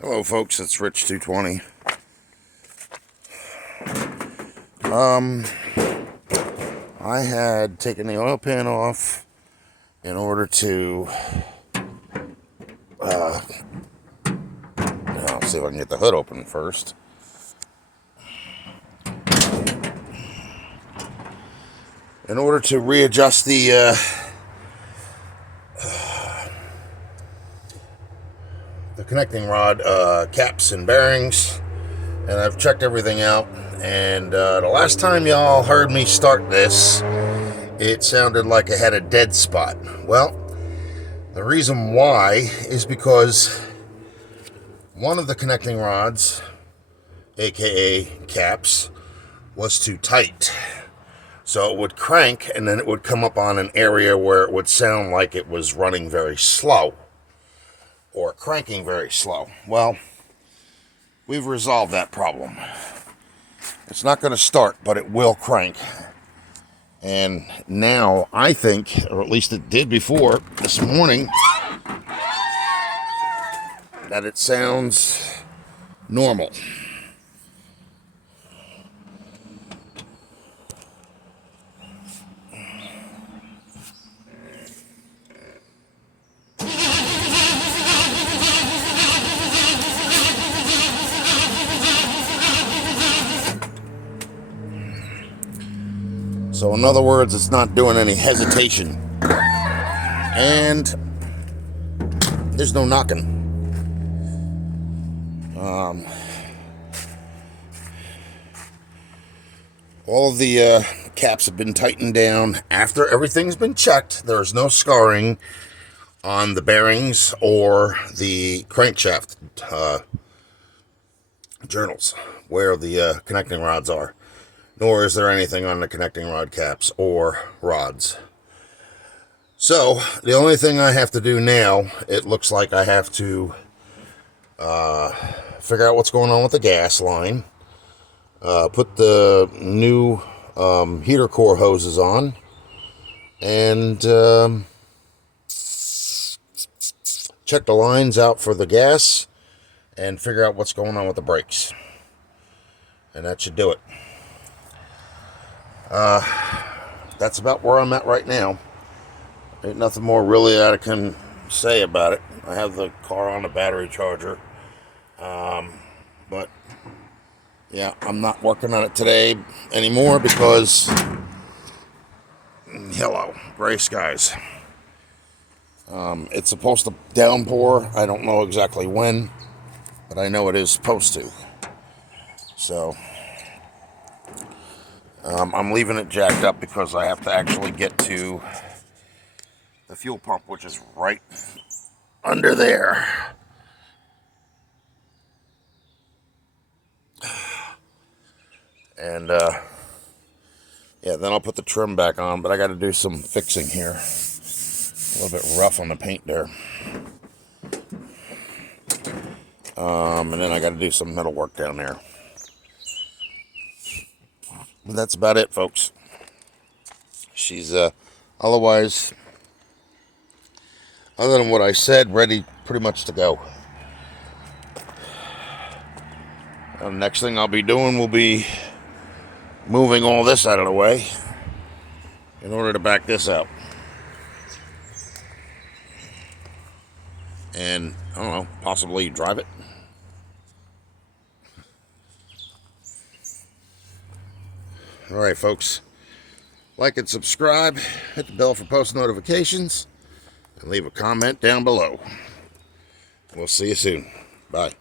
Hello folks, it's Rich 220. I had taken the oil pan off in order to I'll see if I can get the hood open first. In order to readjust the connecting rod caps and bearings, and I've checked everything out. And the last time y'all heard me start this, it sounded like I had a dead spot. Well, the reason why is because one of the connecting rods, aka caps, was too tight. So it would crank and then it would come up on an area where it would sound like it was running very slow or cranking very slow. Well, we've resolved that problem. It's not going to start, but it will crank. And now I think, or at least it did before this morning, that it sounds normal. So in other words, it's not doing any hesitation. And there's no knocking. All of the caps have been tightened down. After everything's been checked, there's no scarring on the bearings or the crankshaft journals where the connecting rods are. Nor is there anything on the connecting rod caps or rods. So, the only thing I have to do now, it looks like I have to figure out what's going on with the gas line, put the new heater core hoses on, and check the lines out for the gas, and figure out what's going on with the brakes. And that should do it. That's about where I'm at right now. Ain't nothing more really I can say about it. I have the car on a battery charger. But yeah, I'm not working on it today anymore because hello, gray skies. It's supposed to downpour. I don't know exactly when, but I know it is supposed to. So I'm leaving it jacked up because I have to actually get to the fuel pump, which is right under there. And yeah, then I'll put the trim back on, but I got to do some fixing here. A little bit rough on the paint there. And then I got to do some metal work down there. But that's about it, folks. She's otherwise, other than what I said, ready pretty much to go. The next thing I'll be doing will be moving all this out of the way in order to back this up. And, I don't know, possibly drive it. Alright, folks. Like and subscribe. Hit the bell for post notifications. And leave a comment down below. We'll see you soon. Bye.